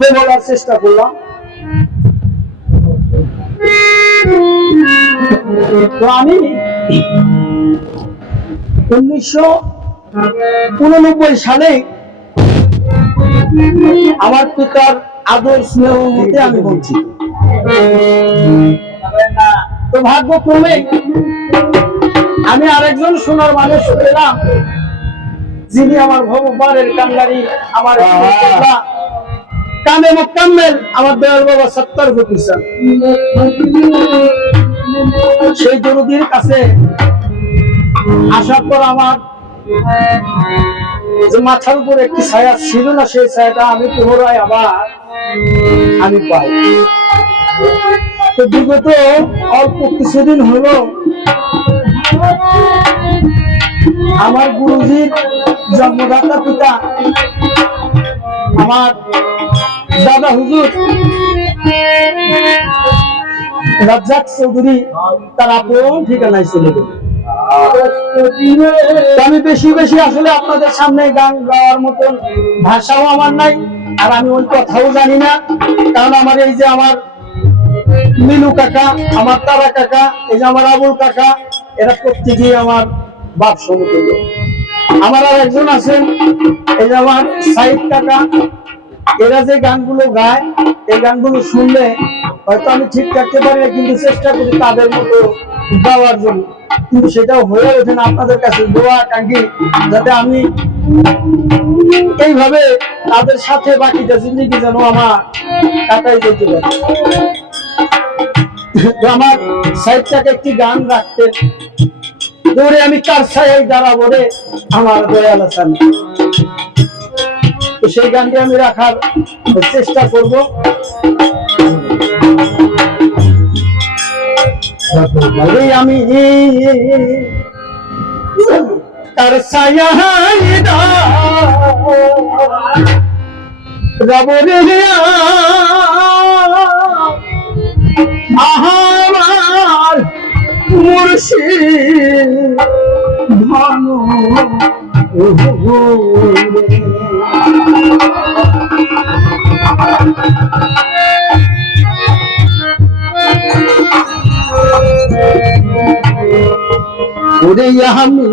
বলার চেষ্টা করলাম। তো আমি 1989 সালে আমার পিতার আদর স্নেহ হতে আমি বলছি। তো ভাগ্যক্রমে আমি আরেকজন সোনার মানুষ পেলাম, যিনি আমার ভগবানের কান্ডারি, আমার কামে মোকাম্মেল, আমার দয়াল বাবা সত্তর হুসেন। সেই দরুদির কাছে আসার পর আমার যে মাথার উপরে একটি ছায়া ছিল না, সেই ছায়াটা আমি পুনরায় আবার আমি পাই। তো বিগত অল্প কিছুদিন হলো আমার গুরুজির জন্মদাতা পিতা আমার দাদা হুজুর রাজ্জাক চৌধুরী তার আপন ঠিকানায় চলে গেল। আমি বেশি বেশি আসলে আপনাদের সামনে গান গাওয়ার মতন ভাষাও আমার নাই, আর আমি ওই কথাও জানি না। কারণ আমার এই যে আমার মিলু কাকা, আমার তারা কাকা, এই যে আমার আবুল কাকা, এরা প্রত্যেকেই আমার বাপ সমতুল্য। আমার আর একজন আছেন, এই যে আমার সাইদ কাকা, এরা যে গানগুলো গায়, এই গানগুলো শুনলে হয়তো আমি ঠিক থাকতে পারি না, কিন্তু চেষ্টা করি তাদের মতো গাওয়ার জন্য, কিন্তু সেটাও হয়ে ওঠে না। আপনাদের কাছে দোয়া কাঙ্ক্ষী যাতে আমি এইভাবে তাদের সাথে বাকিটা জিন্দেগি যেন আমার কাটাই যেতে পারে। আমার সাইডটাকে একটি গান রাখতেন, দৌড়ে আমি কার ছায়ায় দাঁড়াবো রে আমার দয়াল আছেন। তো সেই গানটি আমি রাখার চেষ্টা করব। আমি কার ছায়ায় দাঁড়াবো রে আমার মুর্শিদ ভানু ওরে আমি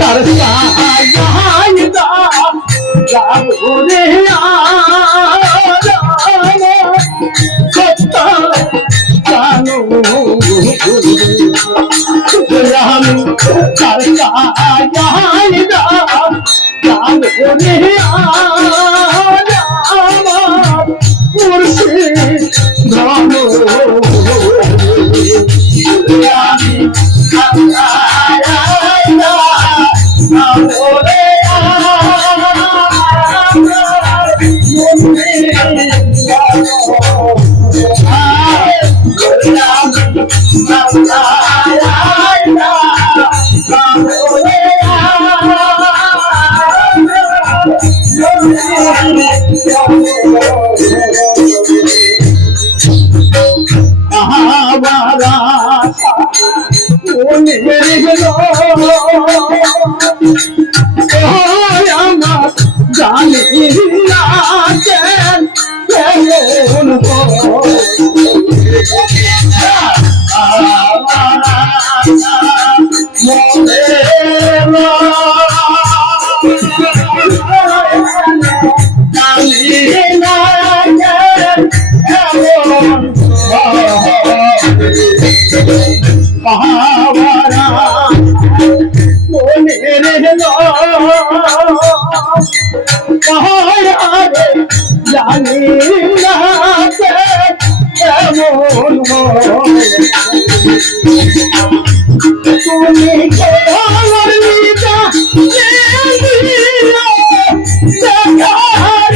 তার ছায়ায় দাঁড়াবো রে সত্য জানো আমি তার ছায়ায় দাঁড়াবো রে আমার মুর্শিদ ভানু আমি আমার জানি না জানি না কেমন তুমি আমার নিতা আমার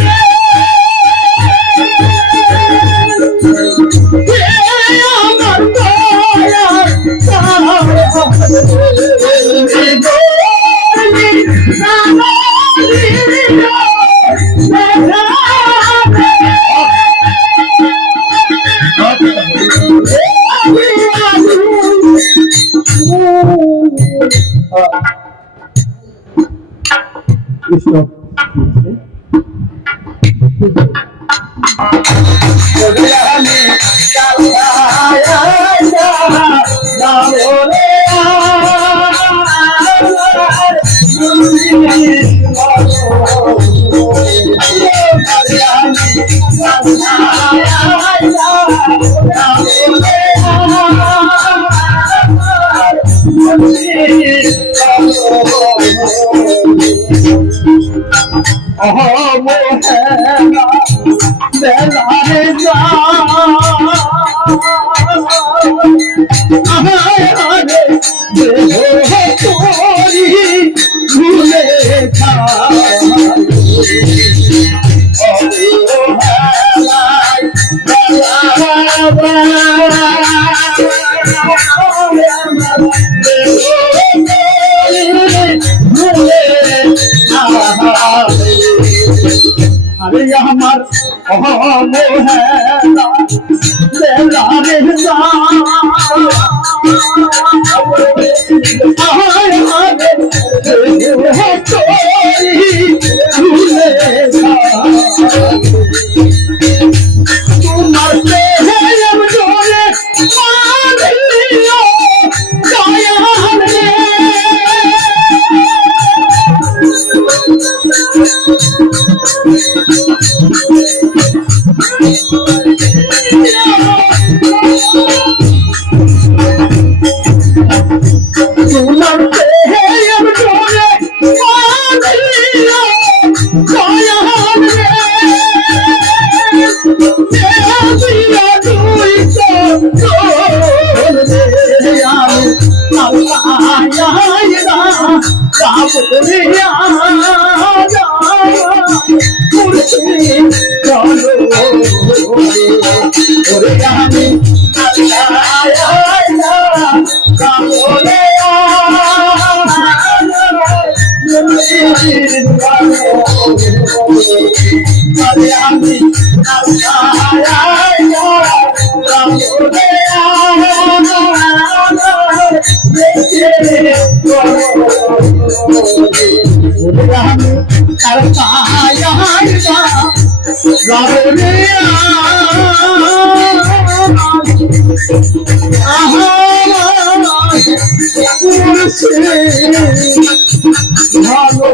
अरे हमार ভালো